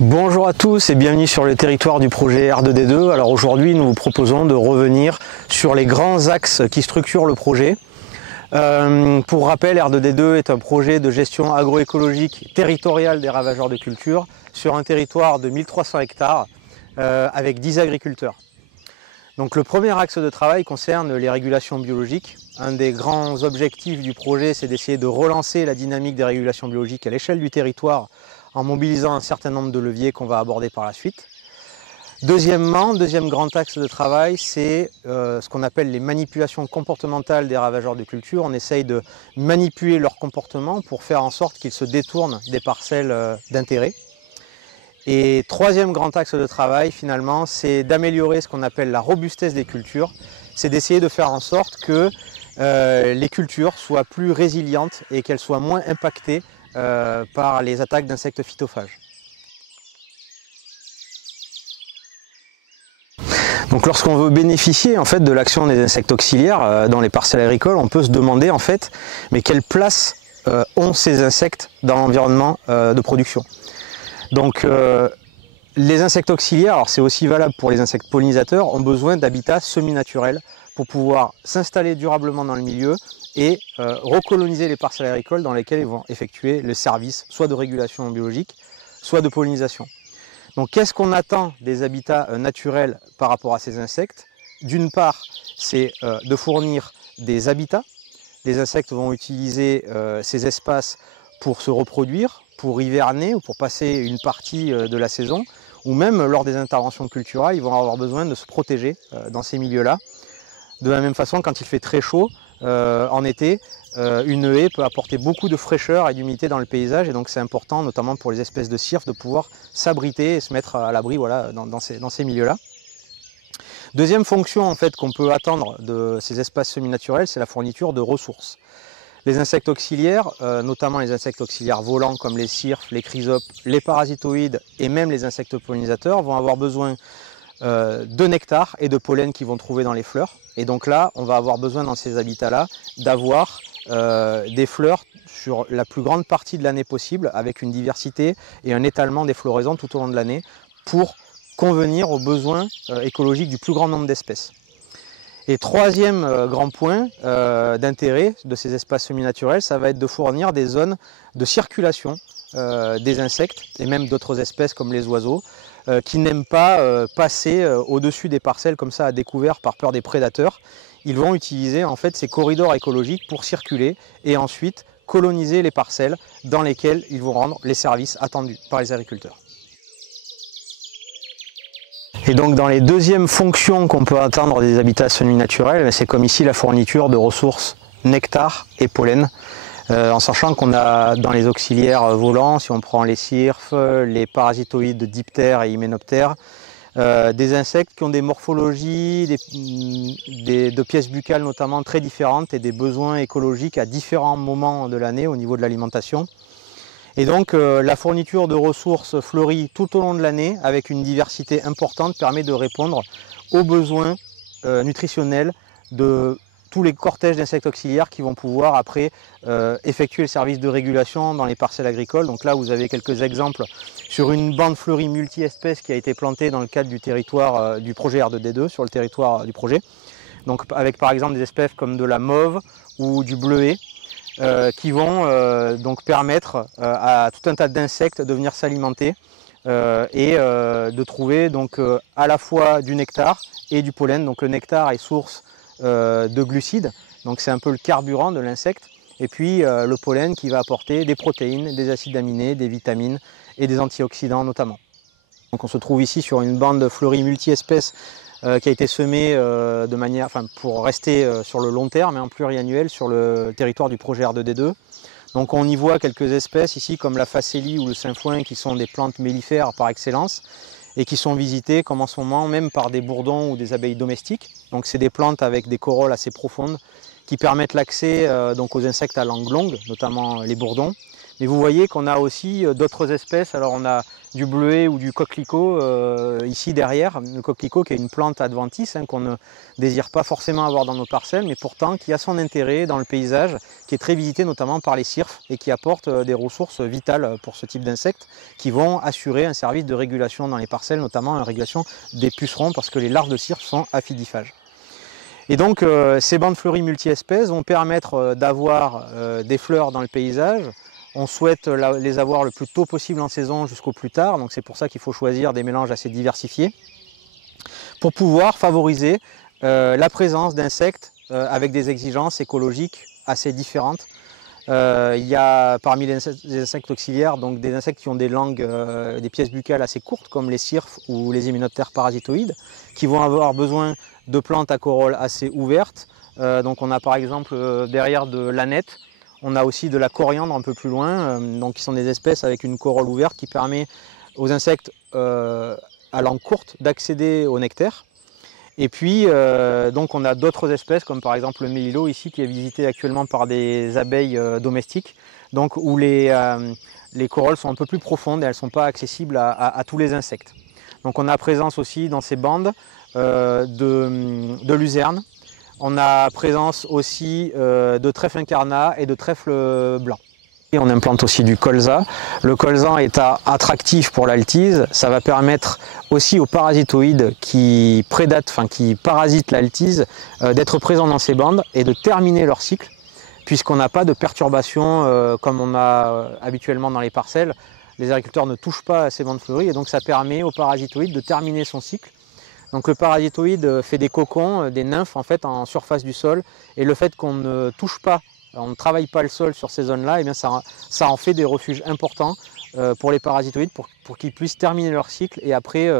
Bonjour à tous et bienvenue sur le territoire du projet R2D2. Alors aujourd'hui nous vous proposons de revenir sur les grands axes qui structurent le projet. Pour rappel, R2D2 est un projet de gestion agroécologique territoriale des ravageurs de culture sur un territoire de 1300 hectares avec 10 agriculteurs. Donc le premier axe de travail concerne les régulations biologiques. Un des grands objectifs du projet, c'est d'essayer de relancer la dynamique des régulations biologiques à l'échelle du territoire en mobilisant un certain nombre de leviers qu'on va aborder par la suite. Deuxième grand axe de travail, c'est ce qu'on appelle les manipulations comportementales des ravageurs de culture. On essaye de manipuler leur comportement pour faire en sorte qu'ils se détournent des parcelles d'intérêt. Et troisième grand axe de travail, finalement, c'est d'améliorer ce qu'on appelle la robustesse des cultures. C'est d'essayer de faire en sorte que les cultures soient plus résilientes et qu'elles soient moins impactées par les attaques d'insectes phytophages. Donc lorsqu'on veut bénéficier en fait, de l'action des insectes auxiliaires dans les parcelles agricoles, on peut se demander en fait, mais quelle place ont ces insectes dans l'environnement de production. Donc les insectes auxiliaires, alors c'est aussi valable pour les insectes pollinisateurs, ont besoin d'habitats semi-naturels pour pouvoir s'installer durablement dans le milieu et recoloniser les parcelles agricoles dans lesquelles ils vont effectuer le service soit de régulation biologique, soit de pollinisation. Donc qu'est-ce qu'on attend des habitats naturels par rapport à ces insectes? D'une part, c'est de fournir des habitats. Les insectes vont utiliser ces espaces pour se reproduire, pour hiverner ou pour passer une partie de la saison, ou même lors des interventions culturales, ils vont avoir besoin de se protéger dans ces milieux-là. De la même façon, quand il fait très chaud en été, une haie peut apporter beaucoup de fraîcheur et d'humidité dans le paysage, et donc c'est important, notamment pour les espèces de cirques, de pouvoir s'abriter et se mettre à l'abri voilà, dans ces milieux-là. Deuxième fonction en fait, qu'on peut attendre de ces espaces semi-naturels, c'est la fourniture de ressources. Les insectes auxiliaires, notamment les insectes auxiliaires volants comme les cirques, les chrysopes, les parasitoïdes et même les insectes pollinisateurs vont avoir besoin de nectar et de pollen qu'ils vont trouver dans les fleurs. Et donc là, on va avoir besoin dans ces habitats-là d'avoir des fleurs sur la plus grande partie de l'année possible, avec une diversité et un étalement des floraisons tout au long de l'année pour convenir aux besoins écologiques du plus grand nombre d'espèces. Et troisième grand point d'intérêt de ces espaces semi-naturels, ça va être de fournir des zones de circulation des insectes et même d'autres espèces comme les oiseaux qui n'aiment pas passer au-dessus des parcelles comme ça à découvert par peur des prédateurs. Ils vont utiliser en fait ces corridors écologiques pour circuler et ensuite coloniser les parcelles dans lesquelles ils vont rendre les services attendus par les agriculteurs. Et donc dans les deuxièmes fonctions qu'on peut attendre des habitats semi-naturels, c'est comme ici la fourniture de ressources nectar et pollen, en sachant qu'on a dans les auxiliaires volants, si on prend les cirques, les parasitoïdes, diptères et hyménoptères, des insectes qui ont des morphologies, de pièces buccales notamment très différentes et des besoins écologiques à différents moments de l'année au niveau de l'alimentation. Et donc la fourniture de ressources fleuries tout au long de l'année avec une diversité importante permet de répondre aux besoins nutritionnels de tous les cortèges d'insectes auxiliaires qui vont pouvoir après effectuer le service de régulation dans les parcelles agricoles. Donc là vous avez quelques exemples sur une bande fleurie multi-espèces qui a été plantée dans le cadre du territoire du projet R2D2, sur le territoire du projet. Donc avec par exemple des espèces comme de la mauve ou du bleuet. Qui vont donc permettre à tout un tas d'insectes de venir s'alimenter et de trouver donc, à la fois du nectar et du pollen. Donc le nectar est source de glucides, donc c'est un peu le carburant de l'insecte. Et puis le pollen qui va apporter des protéines, des acides aminés, des vitamines et des antioxydants notamment. Donc on se trouve ici sur une bande fleurie multi-espèces qui a été semé de manière, pour rester sur le long terme et en pluriannuel sur le territoire du projet R2D2. Donc on y voit quelques espèces ici comme la facélie ou le sainfoin qui sont des plantes mellifères par excellence et qui sont visitées comme en ce moment même par des bourdons ou des abeilles domestiques. Donc c'est des plantes avec des corolles assez profondes qui permettent l'accès donc aux insectes à langue longue, notamment les bourdons, Mais vous voyez qu'on a aussi d'autres espèces. Alors on a du bleuet ou du coquelicot ici derrière. Le coquelicot qui est une plante adventice qu'on ne désire pas forcément avoir dans nos parcelles, mais pourtant qui a son intérêt dans le paysage, qui est très visité notamment par les cirfes et qui apporte des ressources vitales pour ce type d'insectes qui vont assurer un service de régulation dans les parcelles, notamment la régulation des pucerons parce que les larves de cirfes sont apidiphages. Et donc ces bandes fleuries multi-espèces vont permettre d'avoir des fleurs dans le paysage. On souhaite les avoir le plus tôt possible en saison jusqu'au plus tard, donc c'est pour ça qu'il faut choisir des mélanges assez diversifiés pour pouvoir favoriser la présence d'insectes avec des exigences écologiques assez différentes. Il y a parmi les insectes auxiliaires donc des insectes qui ont des langues, des pièces buccales assez courtes comme les cirfes ou les hyménoptères parasitoïdes qui vont avoir besoin de plantes à corolle assez ouvertes. Donc on a par exemple derrière de l'aneth, on a aussi de la coriandre un peu plus loin, donc qui sont des espèces avec une corolle ouverte qui permet aux insectes à langue courte d'accéder au nectar. Et puis donc on a d'autres espèces comme par exemple le mélilo ici qui est visité actuellement par des abeilles domestiques, donc où les corolles sont un peu plus profondes et elles ne sont pas accessibles à tous les insectes. Donc on a présence aussi dans ces bandes de luzerne. On a présence aussi de trèfle incarnat et de trèfle blanc. Et on implante aussi du colza. Le colza est attractif pour l'altise. Ça va permettre aussi aux parasitoïdes qui parasitent l'altise d'être présents dans ces bandes et de terminer leur cycle, puisqu'on n'a pas de perturbation comme on a habituellement dans les parcelles. Les agriculteurs ne touchent pas à ces bandes fleuries et donc ça permet aux parasitoïdes de terminer son cycle. Donc le parasitoïde fait des cocons, des nymphes en fait en surface du sol, et le fait qu'on ne touche pas, on ne travaille pas le sol sur ces zones-là, et bien ça en fait des refuges importants pour les parasitoïdes pour qu'ils puissent terminer leur cycle et après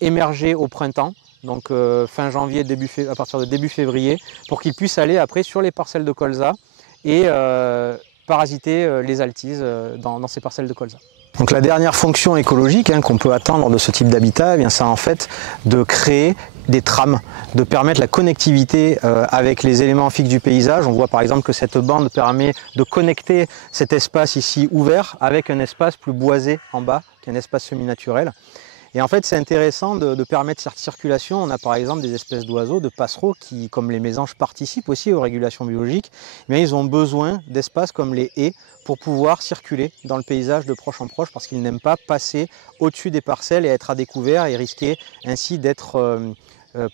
émerger au printemps, donc fin janvier, à partir de début février, pour qu'ils puissent aller après sur les parcelles de colza et parasiter les altises dans ces parcelles de colza. Donc la dernière fonction écologique qu'on peut attendre de ce type d'habitat, c'est en fait de créer des trames, de permettre la connectivité avec les éléments fixes du paysage. On voit par exemple que cette bande permet de connecter cet espace ici ouvert avec un espace plus boisé en bas, qui est un espace semi-naturel. Et en fait, c'est intéressant de permettre cette circulation. On a par exemple des espèces d'oiseaux, de passereaux, qui, comme les mésanges, participent aussi aux régulations biologiques. Mais ils ont besoin d'espaces comme les haies pour pouvoir circuler dans le paysage de proche en proche parce qu'ils n'aiment pas passer au-dessus des parcelles et être à découvert et risquer ainsi d'être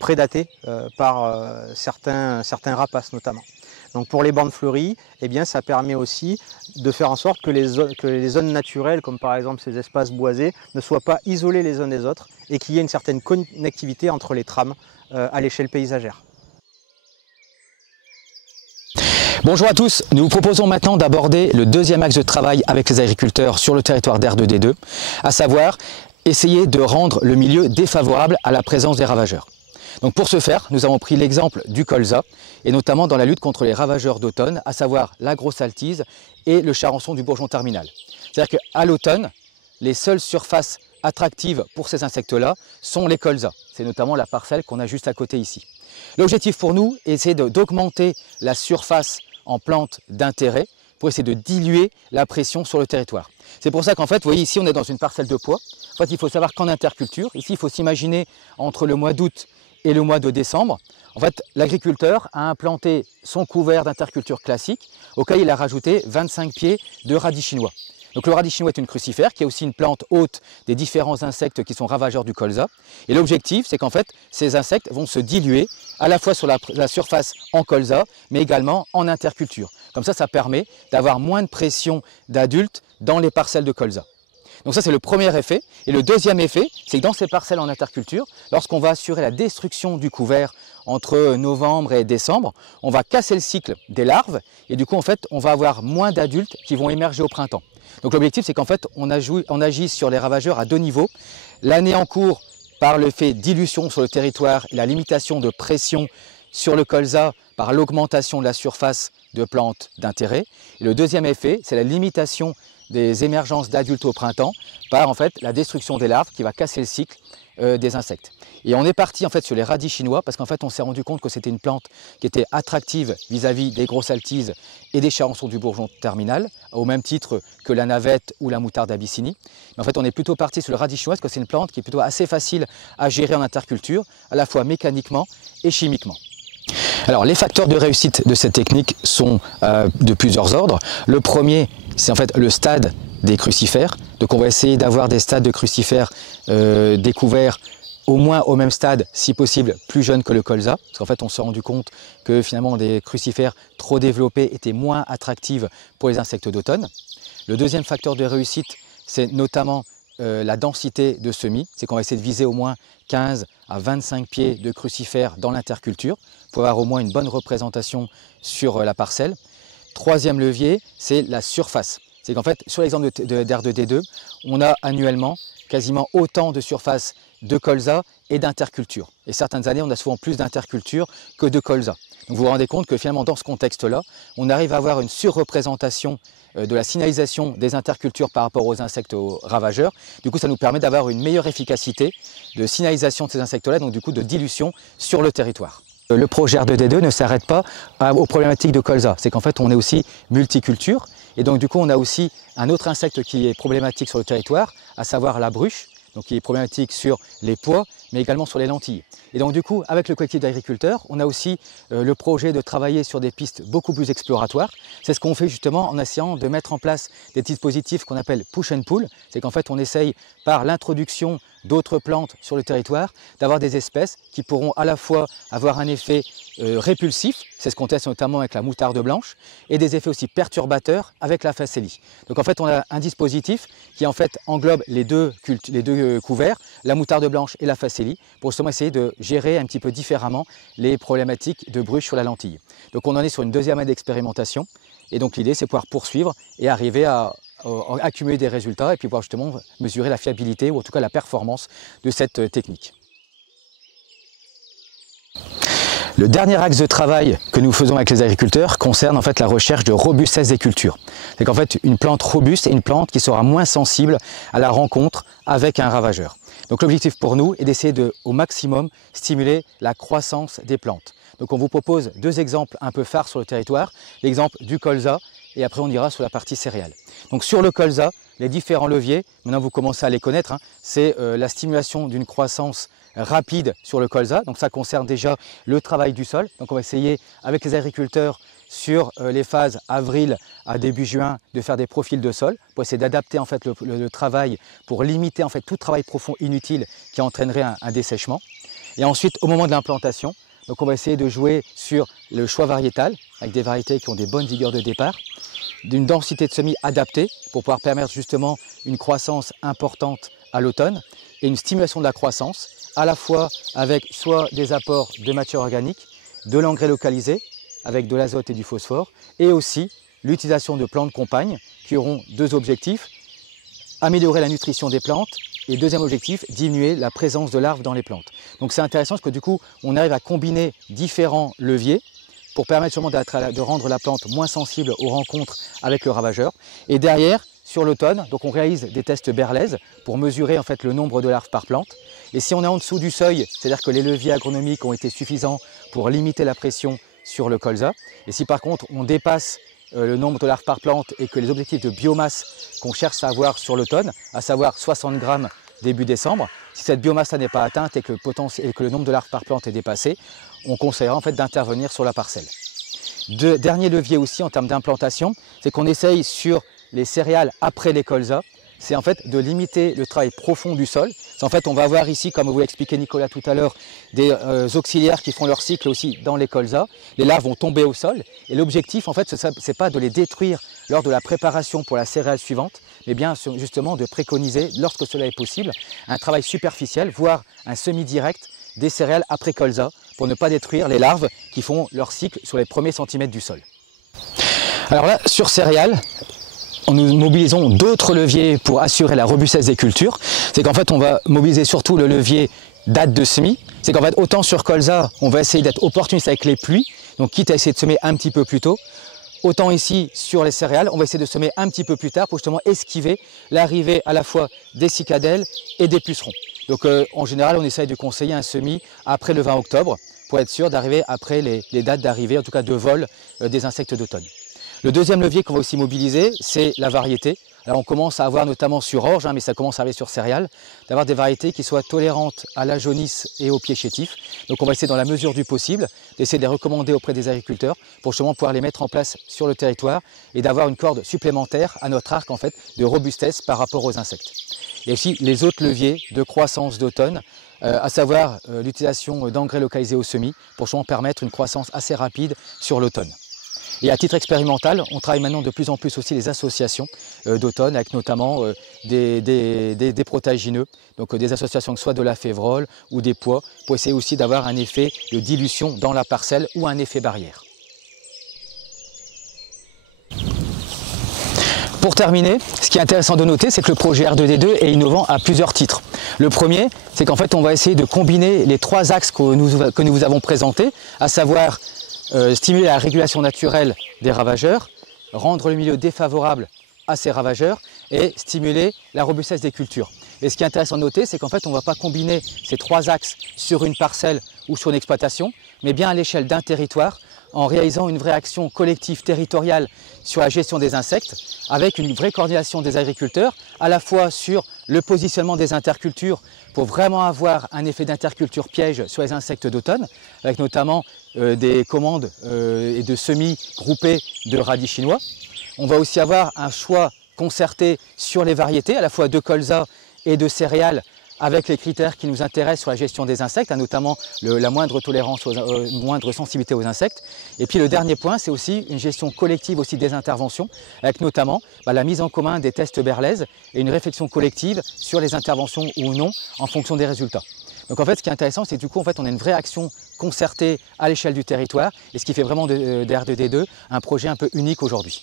prédatés par certains rapaces notamment. Donc pour les bandes fleuries, ça permet aussi de faire en sorte que les zones naturelles, comme par exemple ces espaces boisés, ne soient pas isolées les unes des autres et qu'il y ait une certaine connectivité entre les trames à l'échelle paysagère. Bonjour à tous, nous vous proposons maintenant d'aborder le deuxième axe de travail avec les agriculteurs sur le territoire d'R2D2, à savoir essayer de rendre le milieu défavorable à la présence des ravageurs. Donc pour ce faire, nous avons pris l'exemple du colza, et notamment dans la lutte contre les ravageurs d'automne, à savoir la grosse altise et le charançon du bourgeon terminal. C'est-à-dire qu'à l'automne, les seules surfaces attractives pour ces insectes-là sont les colzas. C'est notamment la parcelle qu'on a juste à côté ici. L'objectif pour nous, c'est d'augmenter la surface en plantes d'intérêt pour essayer de diluer la pression sur le territoire. C'est pour ça qu'en fait, vous voyez ici, on est dans une parcelle de pois. En fait, il faut savoir qu'en interculture, ici, il faut s'imaginer entre le mois d'août et le mois de décembre, en fait, l'agriculteur a implanté son couvert d'interculture classique auquel il a rajouté 25 pieds de radis chinois. Donc le radis chinois est une crucifère qui est aussi une plante hôte des différents insectes qui sont ravageurs du colza. Et l'objectif, c'est qu'en fait, ces insectes vont se diluer à la fois sur la surface en colza, mais également en interculture. Comme ça permet d'avoir moins de pression d'adultes dans les parcelles de colza. Donc ça, c'est le premier effet. Et le deuxième effet, c'est que dans ces parcelles en interculture, lorsqu'on va assurer la destruction du couvert entre novembre et décembre, on va casser le cycle des larves et du coup, en fait, on va avoir moins d'adultes qui vont émerger au printemps. Donc l'objectif, c'est qu'en fait, on agit sur les ravageurs à deux niveaux. L'année en cours, par l'effet dilution sur le territoire et la limitation de pression sur le colza par l'augmentation de la surface de plantes d'intérêt. Et le deuxième effet, c'est la limitation des émergences d'adultes au printemps par en fait la destruction des larves qui va casser le cycle des insectes. Et on est parti en fait sur les radis chinois parce qu'en fait on s'est rendu compte que c'était une plante qui était attractive vis-à-vis des grosses altises et des charançons du bourgeon terminal, au même titre que la navette ou la moutarde d'Abyssinie. Mais en fait on est plutôt parti sur le radis chinois parce que c'est une plante qui est plutôt assez facile à gérer en interculture, à la fois mécaniquement et chimiquement. Alors les facteurs de réussite de cette technique sont de plusieurs ordres. Le premier, c'est en fait le stade des crucifères. Donc on va essayer d'avoir des stades de crucifères découverts au moins au même stade, si possible plus jeune que le colza, parce qu'en fait on s'est rendu compte que finalement des crucifères trop développés étaient moins attractifs pour les insectes d'automne. Le deuxième facteur de réussite, c'est notamment la densité de semis, c'est qu'on va essayer de viser au moins 15 à 25 pieds de crucifères dans l'interculture pour avoir au moins une bonne représentation sur la parcelle. Troisième levier, c'est la surface. C'est qu'en fait, sur l'exemple d'R2D2, on a annuellement quasiment autant de surface de colza et d'interculture. Et certaines années, on a souvent plus d'interculture que de colza. Donc vous vous rendez compte que finalement, dans ce contexte-là, on arrive à avoir une surreprésentation de la signalisation des intercultures par rapport aux insectes ravageurs. Du coup, ça nous permet d'avoir une meilleure efficacité de signalisation de ces insectes-là, donc du coup de dilution sur le territoire. Le projet R2D2 ne s'arrête pas aux problématiques de colza. C'est qu'en fait, on est aussi multiculture. Et donc du coup, on a aussi un autre insecte qui est problématique sur le territoire, à savoir la bruche, donc qui est problématique sur les pois, mais également sur les lentilles. Et donc du coup, avec le collectif d'agriculteurs, on a aussi le projet de travailler sur des pistes beaucoup plus exploratoires. C'est ce qu'on fait justement en essayant de mettre en place des dispositifs qu'on appelle push and pull. C'est qu'en fait, on essaye par l'introduction d'autres plantes sur le territoire, d'avoir des espèces qui pourront à la fois avoir un effet répulsif, c'est ce qu'on teste notamment avec la moutarde blanche, et des effets aussi perturbateurs avec la facélie. Donc en fait, on a un dispositif qui en fait englobe les deux couverts, la moutarde blanche et la facélie, pour justement essayer de gérer un petit peu différemment les problématiques de bruche sur la lentille. Donc on en est sur une deuxième année d'expérimentation, et donc l'idée c'est pouvoir poursuivre et arriver à accumuler des résultats et puis pouvoir justement mesurer la fiabilité ou en tout cas la performance de cette technique. Le dernier axe de travail que nous faisons avec les agriculteurs concerne en fait la recherche de robustesse des cultures. C'est qu'en fait une plante robuste est une plante qui sera moins sensible à la rencontre avec un ravageur. Donc l'objectif pour nous est d'essayer de au maximum stimuler la croissance des plantes. Donc on vous propose deux exemples un peu phares sur le territoire, l'exemple du colza et après on ira sur la partie céréales. Donc sur le colza, les différents leviers, maintenant vous commencez à les connaître, c'est la stimulation d'une croissance rapide sur le colza. Donc ça concerne déjà le travail du sol. Donc on va essayer avec les agriculteurs sur les phases avril à début juin de faire des profils de sol pour essayer d'adapter en fait le travail pour limiter en fait tout travail profond inutile qui entraînerait un dessèchement. Et ensuite au moment de l'implantation, donc on va essayer de jouer sur le choix variétal avec des variétés qui ont des bonnes vigueurs de départ, d'une densité de semis adaptée pour pouvoir permettre justement une croissance importante à l'automne et une stimulation de la croissance à la fois avec soit des apports de matière organique, de l'engrais localisé avec de l'azote et du phosphore et aussi l'utilisation de plantes compagnes qui auront deux objectifs, améliorer la nutrition des plantes et deuxième objectif, diminuer la présence de larves dans les plantes. Donc c'est intéressant parce que du coup on arrive à combiner différents leviers pour permettre seulement de rendre la plante moins sensible aux rencontres avec le ravageur. Et derrière, sur l'automne, donc on réalise des tests Berlez pour mesurer en fait le nombre de larves par plante. Et si on est en dessous du seuil, c'est-à-dire que les leviers agronomiques ont été suffisants pour limiter la pression sur le colza. Et si par contre on dépasse le nombre de larves par plante et que les objectifs de biomasse qu'on cherche à avoir sur l'automne, à savoir 60 grammes début décembre, si cette biomasse n'est pas atteinte et que le nombre de larves par plante est dépassé, on conseillera en fait d'intervenir sur la parcelle. Dernier levier aussi en termes d'implantation, c'est qu'on essaye sur les céréales après les colzas, c'est en fait de limiter le travail profond du sol. En fait, on va avoir ici, comme vous l'expliquait Nicolas tout à l'heure, des auxiliaires qui font leur cycle aussi dans les colzas. Les larves vont tomber au sol et l'objectif, en fait, ce n'est pas de les détruire lors de la préparation pour la céréale suivante, mais bien justement de préconiser, lorsque cela est possible, un travail superficiel, voire un semi-direct des céréales après colza pour ne pas détruire les larves qui font leur cycle sur les premiers centimètres du sol. Alors là, sur céréales, nous mobilisons d'autres leviers pour assurer la robustesse des cultures. C'est qu'en fait, on va mobiliser surtout le levier date de semis. C'est qu'en fait, autant sur colza, on va essayer d'être opportuniste avec les pluies, donc quitte à essayer de semer un petit peu plus tôt. Autant ici, sur les céréales, on va essayer de semer un petit peu plus tard pour justement esquiver l'arrivée à la fois des cicadelles et des pucerons. Donc en général, on essaye de conseiller un semis après le 20 octobre pour être sûr d'arriver après les dates d'arrivée, en tout cas de vol des insectes d'automne. Le deuxième levier qu'on va aussi mobiliser, c'est la variété. Alors on commence à avoir notamment sur orge, mais ça commence à arriver sur céréales, d'avoir des variétés qui soient tolérantes à la jaunisse et au pied chétif. Donc on va essayer dans la mesure du possible d'essayer de les recommander auprès des agriculteurs pour justement pouvoir les mettre en place sur le territoire et d'avoir une corde supplémentaire à notre arc en fait de robustesse par rapport aux insectes. Et aussi les autres leviers de croissance d'automne, à savoir l'utilisation d'engrais localisés au semis pour justement permettre une croissance assez rapide sur l'automne. Et à titre expérimental, on travaille maintenant de plus en plus aussi les associations d'automne avec notamment des protagineux, donc des associations que ce soit de la févrole ou des pois, pour essayer aussi d'avoir un effet de dilution dans la parcelle ou un effet barrière. Pour terminer, ce qui est intéressant de noter, c'est que le projet R2D2 est innovant à plusieurs titres. Le premier, c'est qu'en fait on va essayer de combiner les trois axes que nous vous avons présentés, à savoir stimuler la régulation naturelle des ravageurs, rendre le milieu défavorable à ces ravageurs et stimuler la robustesse des cultures. Et ce qui est intéressant de noter, c'est qu'en fait on ne va pas combiner ces trois axes sur une parcelle ou sur une exploitation, mais bien à l'échelle d'un territoire, en réalisant une vraie action collective territoriale sur la gestion des insectes, avec une vraie coordination des agriculteurs, à la fois sur le positionnement des intercultures pour vraiment avoir un effet d'interculture piège sur les insectes d'automne, avec notamment des commandes et de semis groupés de radis chinois. On va aussi avoir un choix concerté sur les variétés, à la fois de colza et de céréales, avec les critères qui nous intéressent sur la gestion des insectes, notamment la moindre tolérance, moindre sensibilité aux insectes. Et puis le dernier point, c'est aussi une gestion collective aussi des interventions, avec notamment la mise en commun des tests Berlez et une réflexion collective sur les interventions ou non en fonction des résultats. Donc en fait, ce qui est intéressant, c'est que du coup, en fait, on a une vraie action concertée à l'échelle du territoire, et ce qui fait vraiment de R2D2 un projet un peu unique aujourd'hui.